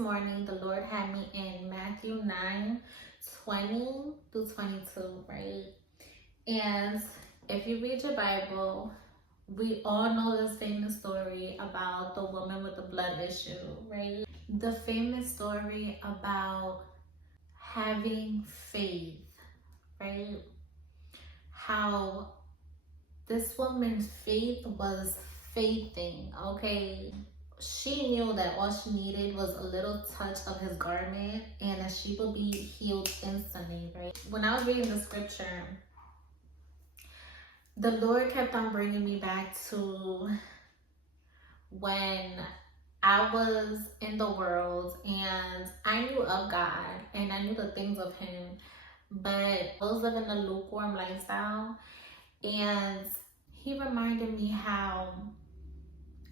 morning, the Lord had me in Matthew 9:20 through 22, right? And if you read your Bible, we all know this famous story about the woman with the blood issue, right? The famous story about having faith, right? How this woman's faith was faithing, okay? She knew that all she needed was a little touch of his garment and that she would be healed instantly, right? When I was reading the scripture, the Lord kept on bringing me back to when I was in the world and I knew of God and I knew the things of Him, but I was living a lukewarm lifestyle. And He reminded me how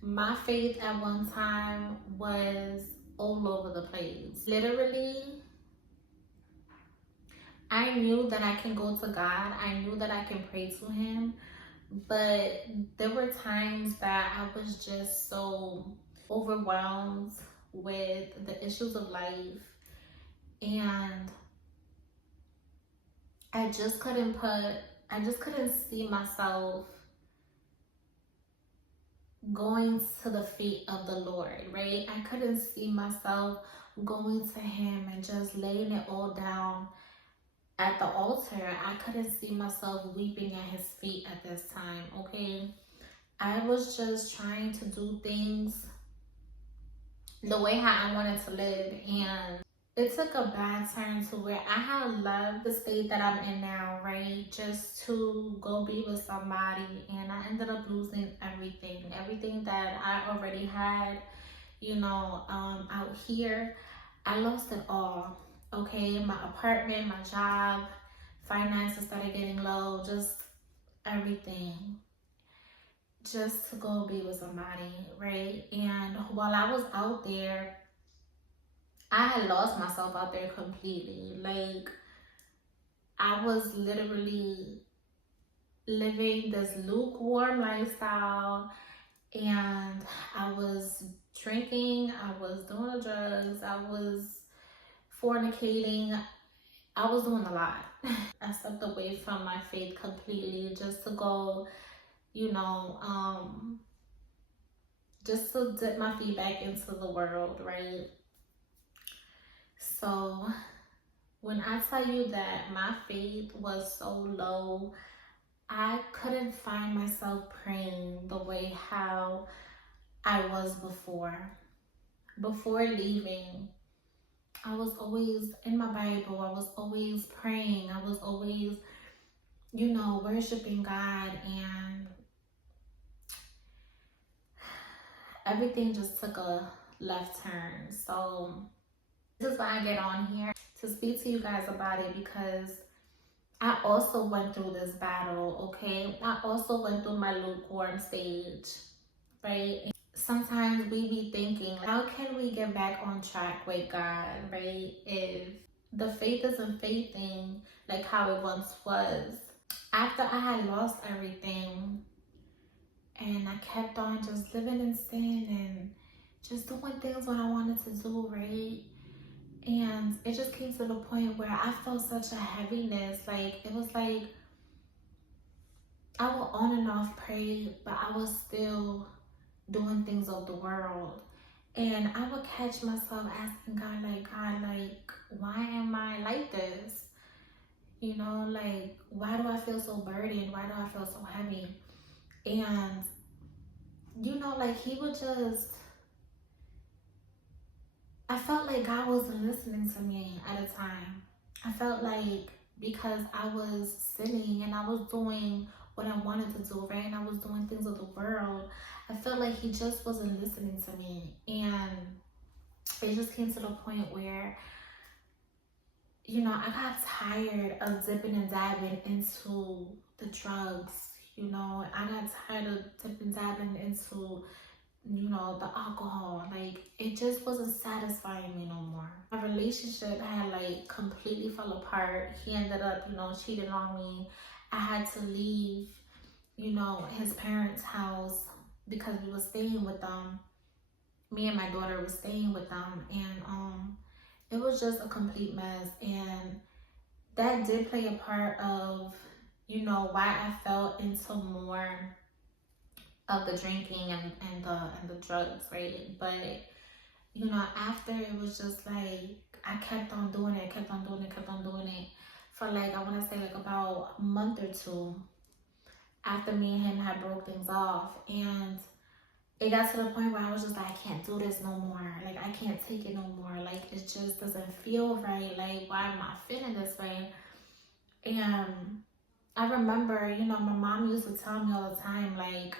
my faith at one time was all over the place. Literally, I knew that I can go to God. I knew that I can pray to Him. But there were times that I was just so overwhelmed with the issues of life. And I just couldn't see myself going to the feet of the Lord, right? I couldn't see myself going to Him and just laying it all down at the altar. I couldn't see myself weeping at His feet at this time, okay? I was just trying to do things the way how I wanted to live, and it took a bad turn to where I had left the state that I'm in now, right? Just to go be with somebody, and I ended up losing everything that I already had, out here. I lost it all, okay? My apartment, my job, finances started getting low, just everything. Just to go be with somebody, right? And while I was out there, I had lost myself out there completely. Like, I was literally living this lukewarm lifestyle, and I was drinking, I was doing the drugs, I was fornicating, I was doing a lot. I stepped away from my faith completely just to go, just to dip my feet back into the world, right? So when I tell you that my faith was so low, I couldn't find myself praying the way how I was before. Before leaving, I was always in my Bible. I was always praying. I was always, worshiping God, and everything just took a left turn. So this is why I get on here to speak to you guys about it, because I also went through this battle, okay? I also went through my lukewarm stage, right? And sometimes we be thinking, how can we get back on track with God, right? If the faith isn't faithing like how it once was. After I had lost everything and I kept on just living in sin and just doing things what I wanted to do, right? And it just came to the point where I felt such a heaviness. Like, it was like I would on and off pray, but I was still doing things of the world. And I would catch myself asking God, like, why am I like this? Why do I feel so burdened? Why do I feel so heavy? And, He would just, I felt like God wasn't listening to me at a time. I felt like because I was sinning and I was doing what I wanted to do, right? And I was doing things of the world, I felt like He just wasn't listening to me. And it just came to the point where, I got tired of dipping and dabbing into the drugs. I got tired of dipping and dabbing into the alcohol. Like, it just wasn't satisfying me no more. My relationship had completely fell apart. He ended up, cheating on me. I had to leave, his parents' house because we were staying with them. Me and my daughter was staying with them, and it was just a complete mess. And that did play a part of, you know, why I fell into more of the drinking and the drugs, right? But you know, after it was just like I kept on doing it, kept on doing it, kept on doing it for like I want to say like about a month or two after me and him had broke things off. And it got to the point where I was just like, I can't do this no more. Like, I can't take it no more. Like, it just doesn't feel right. Like, why am I feeling this way? And I remember, you know, my mom used to tell me all the time, like,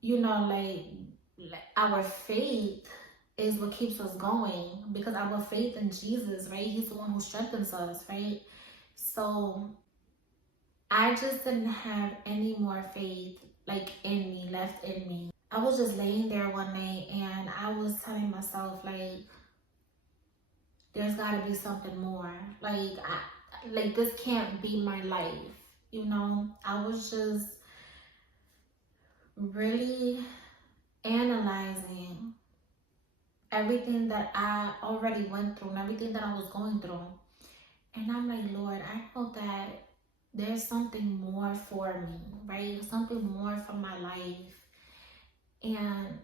you know, like our faith is what keeps us going, because our faith in Jesus, right? He's the one who strengthens us, right? So I just didn't have any more faith, like, in me, left in me. I was just laying there one night and I was telling myself, like, there's got to be something more. Like this can't be my life, you know? I was just really analyzing everything that I already went through and everything that I was going through. And I'm like, Lord, I know that there's something more for me, right? Something more for my life. And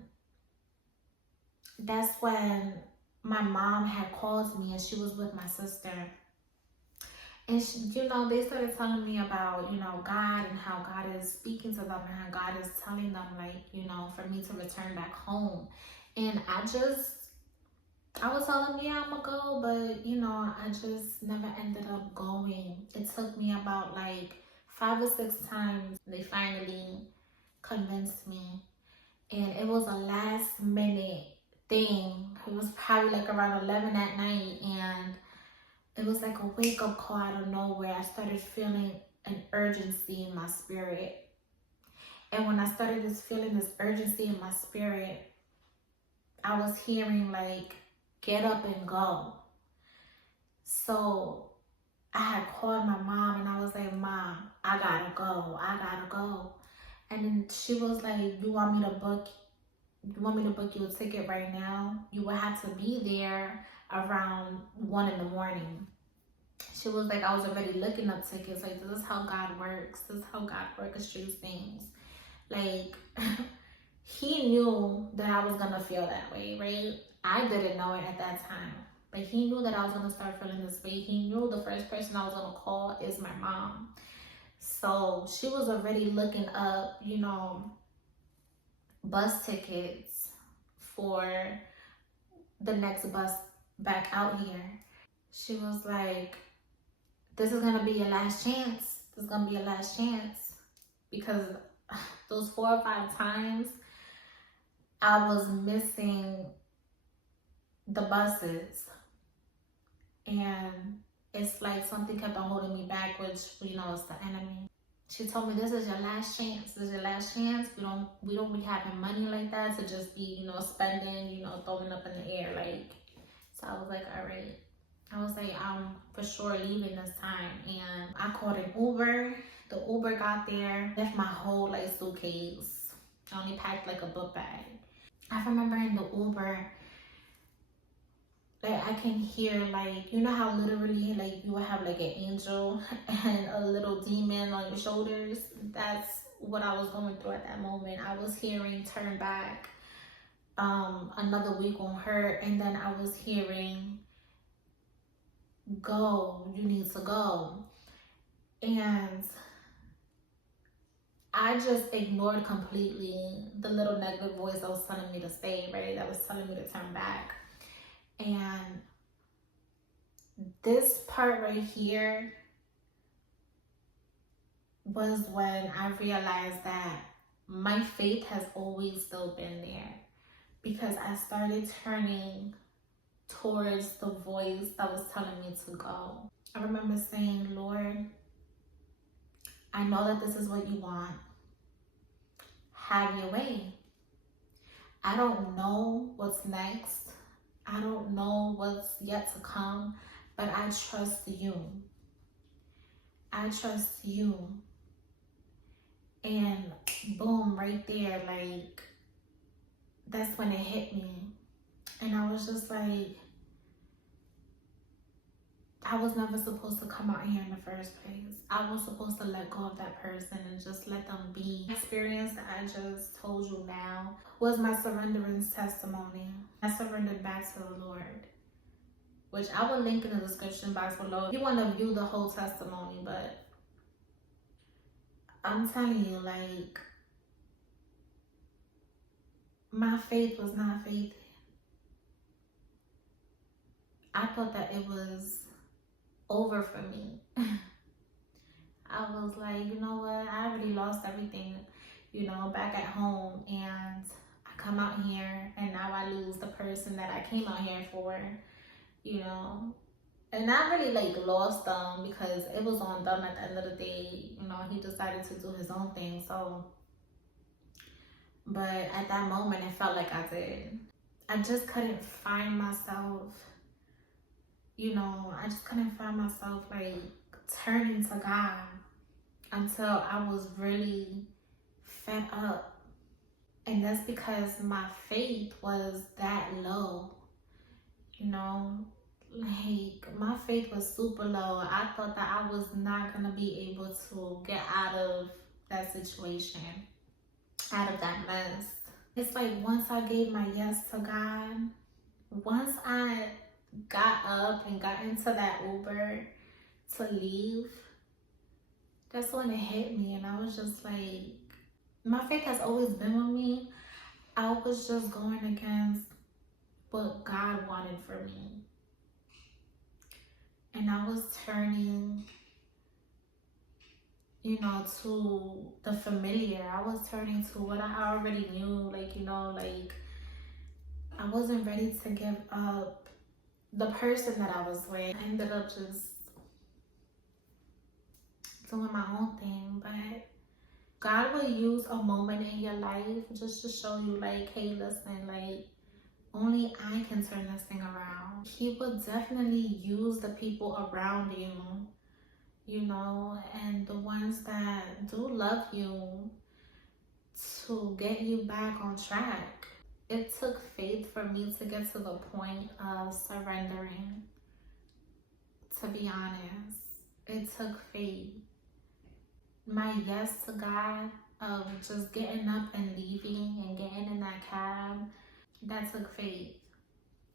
that's when my mom had called me and she was with my sister. And she, you know, they started telling me about, you know, God and how God is speaking to them and how God is telling them, like, you know, for me to return back home. And I was telling them, yeah, I'm gonna go, but, you know, I just never ended up going. It took me about like 5 or 6 times. They finally convinced me. And it was a last minute thing. It was probably like around 11 at night, and it was like a wake up call out of nowhere. I started feeling an urgency in my spirit. And when I started feeling this urgency in my spirit, I was hearing like, get up and go. So I had called my mom and I was like, Mom, I gotta go. I gotta go. And then she was like, you want me to book you a ticket right now? You will have to be there around 1 in the morning. She was like, I was already looking up tickets. Like, this is how God works. This is how God orchestrates things. Like, he knew that I was going to feel that way, right? I didn't know it at that time. But he knew that I was going to start feeling this way. He knew the first person I was going to call is my mom. So she was already looking up, you know, bus tickets for the next bus back out here. She was like, this is gonna be your last chance. This is gonna be your last chance. Because those 4 or 5 times I was missing the buses. And it's like something kept on holding me back, which, you know, is the enemy. She told me, this is your last chance. This is your last chance. We don't be having money like that to just be, you know, spending, you know, throwing up in the air. Like, so I was like, all right. I was like, I'm for sure leaving this time. And I called an Uber. The Uber got there, left my whole like suitcase. I only packed like a book bag. I remember in the Uber, like I can hear, like, you know how literally like you will have like an angel and a little demon on your shoulders? That's what I was going through at that moment. I was hearing turn back, another week on her, and then I was hearing go, you need to go. And I just ignored completely the little negative voice that was telling me to stay, right? That was telling me to turn back. And this part right here was when I realized that my faith has always still been there, because I started turning towards the voice that was telling me to go. I remember saying, Lord, I know that this is what you want. Have your way. I don't know what's next. I don't know what's yet to come, but I trust you. I trust you. And boom, right there, like, that's when it hit me. And I was just like, I was never supposed to come out here in the first place. I was supposed to let go of that person and just let them be. The experience that I just told you now was my surrenderance testimony. I surrendered back to the Lord, which I will link in the description box below if you want to view the whole testimony. But I'm telling you, like, my faith was not faith. I thought that it was over for me. I was like, you know what? I already lost everything, back at home. And I come out here and now I lose the person that I came out here for, And I really lost them because it was on them at the end of the day. He decided to do his own thing. So, but at that moment, it felt like I did. I just couldn't find myself, I just couldn't find myself turning to God until I was really fed up. And that's because my faith was that low, my faith was super low. I thought that I was not gonna be able to get out of that situation, out of that mess. It's like once I gave my yes to God, once I got up and got into that Uber to leave, that's when it hit me. And I was just like, my faith has always been with me. I was just going against what God wanted for me. And I was turning, to the familiar. I was turning to what I already knew. I wasn't ready to give up the person that I was with. I ended up just doing my own thing. But God will use a moment in your life just to show you, hey, listen, only I can turn this thing around. He will definitely use the people around you, and the ones that do love you to get you back on track. It took faith for me to get to the point of surrendering, to be honest. It took faith. My yes to God of just getting up and leaving and getting in that cab, that took faith.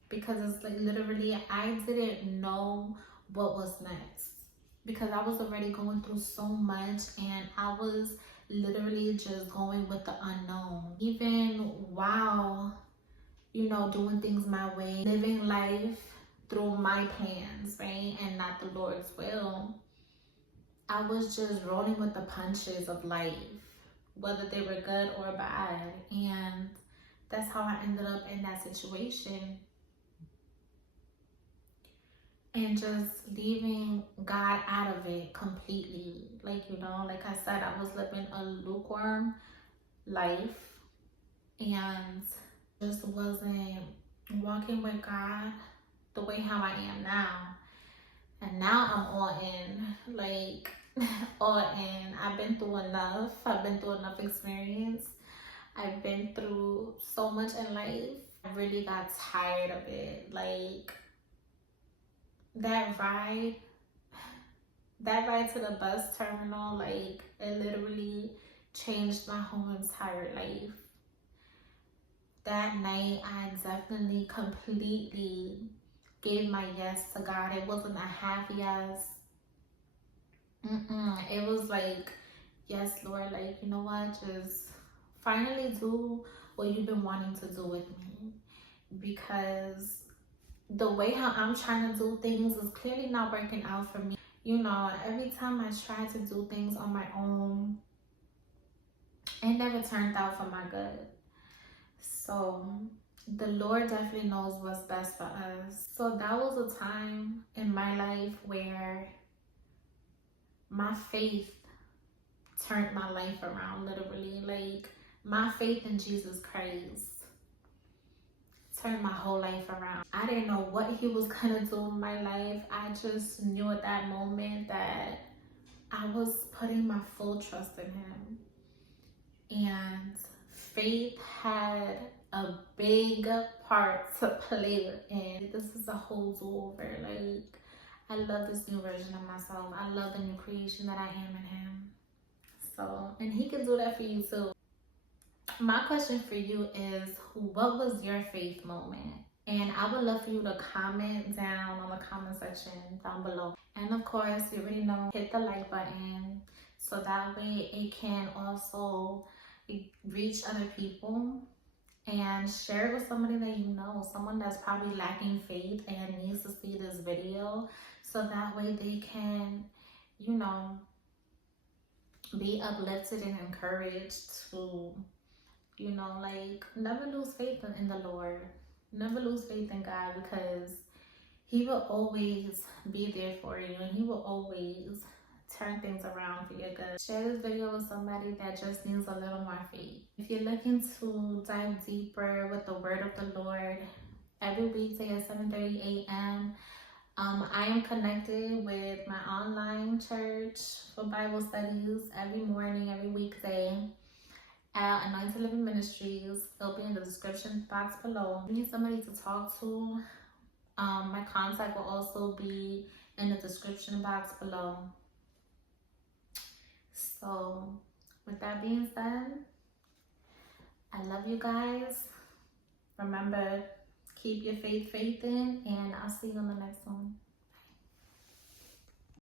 Because it's literally, I didn't know what was next. Because I was already going through so much and I was literally just going with the unknown. Even while, doing things my way, living life through my plans, right? And not the Lord's will. I was just rolling with the punches of life, whether they were good or bad. And that's how I ended up in that situation. And just leaving God out of it completely. Like I said, I was living a lukewarm life and just wasn't walking with God the way how I am now. And now I'm all in, all in. I've been through enough. I've been through enough experience. I've been through so much in life. I really got tired of it. That ride to the bus terminal, it literally changed my whole entire life. That night, I definitely completely gave my yes to God. It wasn't a half yes. It was yes, Lord, you know what? Just finally do what you've been wanting to do with me. Because the way how I'm trying to do things is clearly not working out for me. Every time I try to do things on my own, it never turned out for my good. So the Lord definitely knows what's best for us. So that was a time in my life where my faith turned my life around, literally. My faith in Jesus Christ turned my whole life around. I didn't know what he was gonna do in my life. I just knew at that moment that I was putting my full trust in him. And faith had a big part to play in. This is a whole do-over. I love this new version of myself. I love the new creation that I am in him. So, and he can do that for you too. My question for you is, what was your faith moment? And I would love for you to comment down on the comment section down below. And of course, you already know, hit the like button so that way it can also reach other people, and share it with somebody that you know, someone that's probably lacking faith and needs to see this video, so that way they can, you know, be uplifted and encouraged to, you know, like, never lose faith in the Lord. Never lose faith in God, because he will always be there for you, and he will always turn things around for your good. Share this video with somebody that just needs a little more faith. If you're looking to dive deeper with the word of the Lord, every weekday at 7:30 a.m. I am connected with my online church for Bible studies every morning, every weekday at Anointed Living Ministries. It'll be in the description box below. If you need somebody to talk to, my contact will also be in the description box below. So, with that being said, I love you guys. Remember, keep your faith in, and I'll see you on the next one.